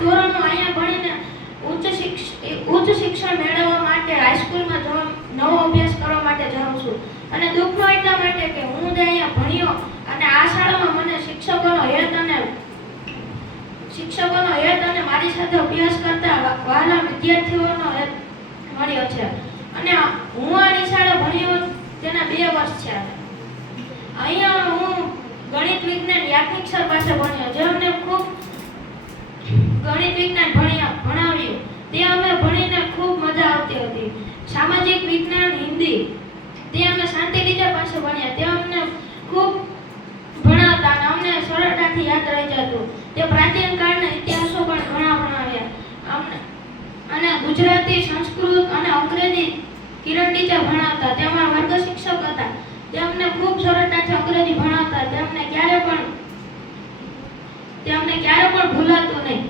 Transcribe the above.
ધોરણો અહીંયા ભણીને ઉચ્ચ શિક્ષણ મેળવવા માટે હાઈસ્કૂલમાં નવો અભ્યાસ કરવા માટે જાઉં છું. અને દુઃખનો એટલા માટે કે હું જે અહીંયા ભણ્યો અને આ શાળામાં મને શિક્ષકોનો હેત અને મારી સાથે અભ્યાસ કરતા વહાલા વિદ્યાર્થીઓનો હેત મળ્યો છે. અને હું આ નિશાળે ભણ્યો તેના 2 વર્ષ છે. અહીંયા હું ગણિત વિજ્ઞાન યાજ્ઞિક સર પાસે ભણ્યો, જે અમને ખૂબ ગણિત વિજ્ઞાન ભણાવ્યું. તે અમે ભણીને ખૂબ મજા આવતી હતી. સામાજિક વિજ્ઞાન હિન્દી તે અમે શાંતિ ટીચર પાસે ભણ્યા. તે અમને ખૂબ ભણાવતા અને અમને સરળતાથી યાદ રહી જતું. તે પ્રાચીન કાળના ઇતિહાસો પણ ઘણા ભણાવ્યા. અને ગુજરાતી, સંસ્કૃત અને અંગ્રેજી કિરણ ટીચર ભણાવતા. તે અમારા વર્ગ શિક્ષક હતા. તે અમને ખૂબ સરળતાથી અંગ્રેજી ભણાવતા. તે અમને ક્યારે પણ ભૂલાતું નહીં.